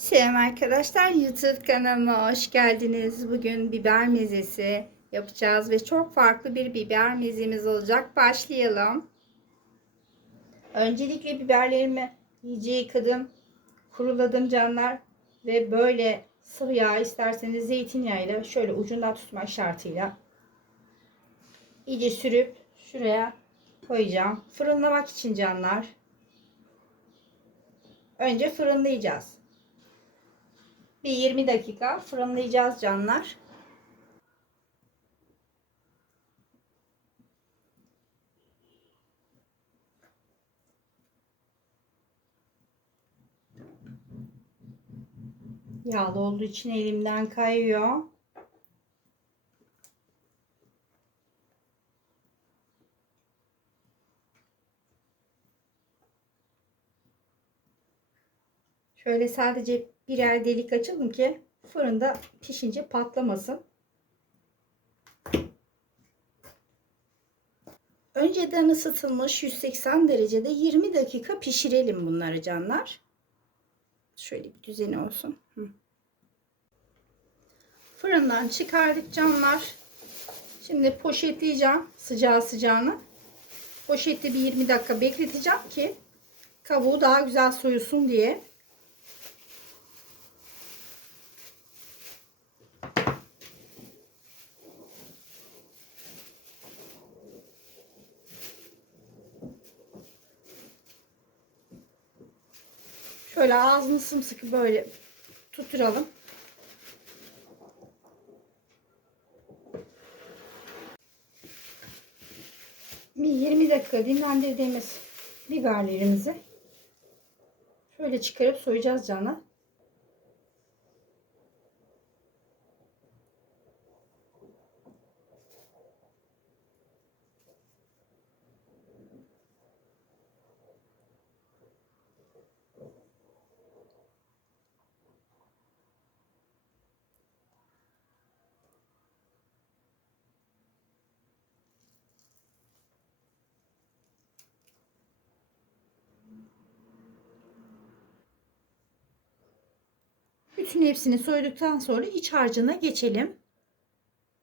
Selam arkadaşlar YouTube kanalıma hoş geldiniz. Bugün biber mezesi yapacağız ve çok farklı bir biber mezemiz olacak. Başlayalım. Öncelikle biberlerimi iyice yıkadım, kuruladım canlar ve böyle sıvı yağ isterseniz zeytinyağıyla şöyle ucundan tutmak şartıyla iyice sürüp şuraya koyacağım. Fırınlamak için canlar. Önce fırınlayacağız. Bir 20 dakika fırınlayacağız canlar. Yağlı olduğu için elimden kayıyor. Şöyle sadece birer delik açalım ki fırında pişince patlamasın. Önceden ısıtılmış 180 derecede 20 dakika pişirelim bunları canlar. Şöyle bir düzeni olsun. Fırından çıkardık canlar. Şimdi poşetleyeceğim sıcağı sıcağına. Poşette bir 20 dakika bekleteceğim ki kabuğu daha güzel soyulsun diye. Şöyle ağzını sımsıkı böyle tutturalım. Bir 20 dakika dinlendirdiğimiz biberlerimizi şöyle çıkarıp soyacağız cana. Bütün hepsini soyduktan sonra iç harcına geçelim.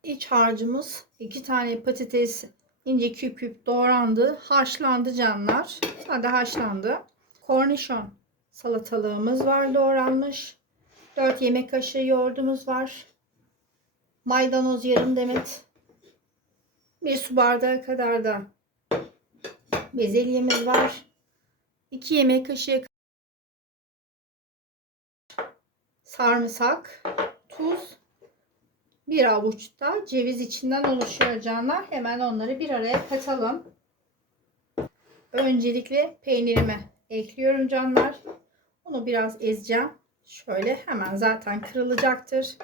İç harcımız iki tane patates ince küp küp doğrandı. Haşlandı canlar. Sadece haşlandı. Kornişon salatalığımız var doğranmış. 4 yemek kaşığı yoğurdumuz var. Maydanoz yarım demet. Bir su bardağı kadar da bezelyemiz var. 2 yemek kaşığı sarımsak, tuz, bir avuç da ceviz içinden oluşuyor canlar. Hemen onları bir araya katalım. Öncelikle peynirimi ekliyorum canlar. Onu biraz ezeceğim. Şöyle hemen zaten kırılacaktır.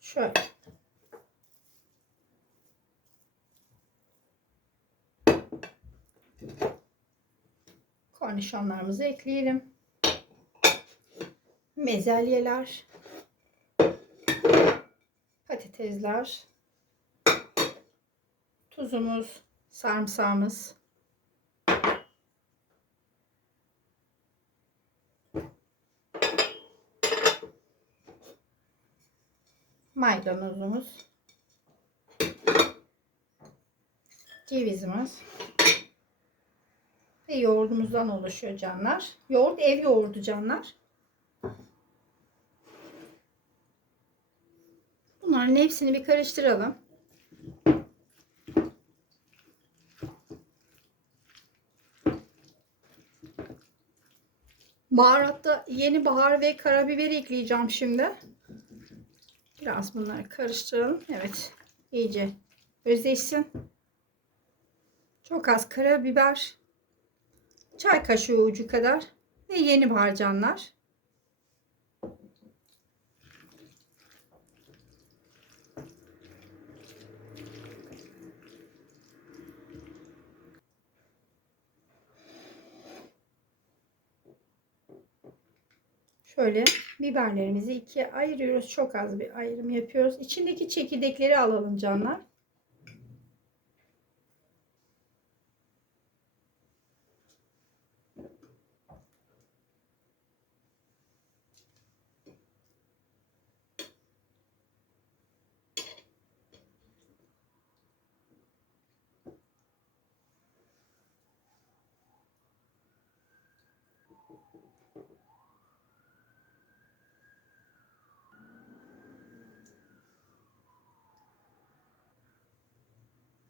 Şöyle. Kornişonlarımızı ekleyelim. Mezelyeler, patatesler, tuzumuz, sarımsağımız, maydanozumuz, cevizimiz ve yoğurdumuzdan oluşuyor canlar. Yoğurt ev yoğurdu canlar. Bunların hepsini bir karıştıralım. Baharatta yeni bahar ve karabiber ekleyeceğim şimdi. Biraz bunları karıştıralım. Evet. iyice özleşsin. Çok az karabiber çay kaşığı ucu kadar ve yeni harcanlar. Şöyle biberlerimizi ikiye ayırıyoruz. Çok az bir ayrım yapıyoruz. İçindeki çekirdekleri alalım canlar.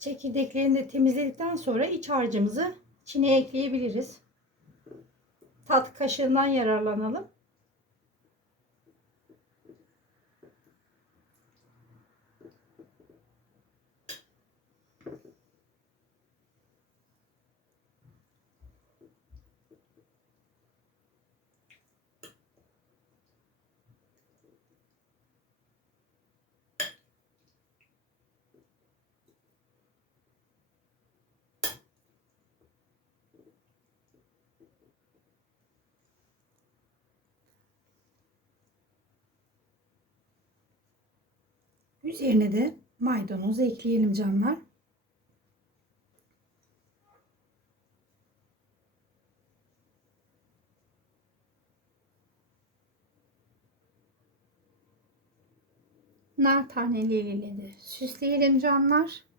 Çekirdeklerini de temizledikten sonra iç harcımızı içine ekleyebiliriz. Tat kaşığından yararlanalım. Üzerine de maydanoz ekleyelim canlar. Nar taneleriyle de süsleyelim canlar.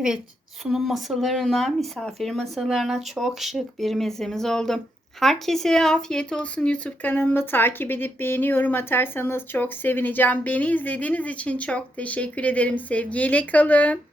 Evet, sunum masalarına, misafir masalarına çok şık bir mezemiz oldu. Herkese afiyet olsun. YouTube kanalımı takip edip beğeni yorum atarsanız çok sevineceğim. Beni izlediğiniz için çok teşekkür ederim. Sevgiyle kalın.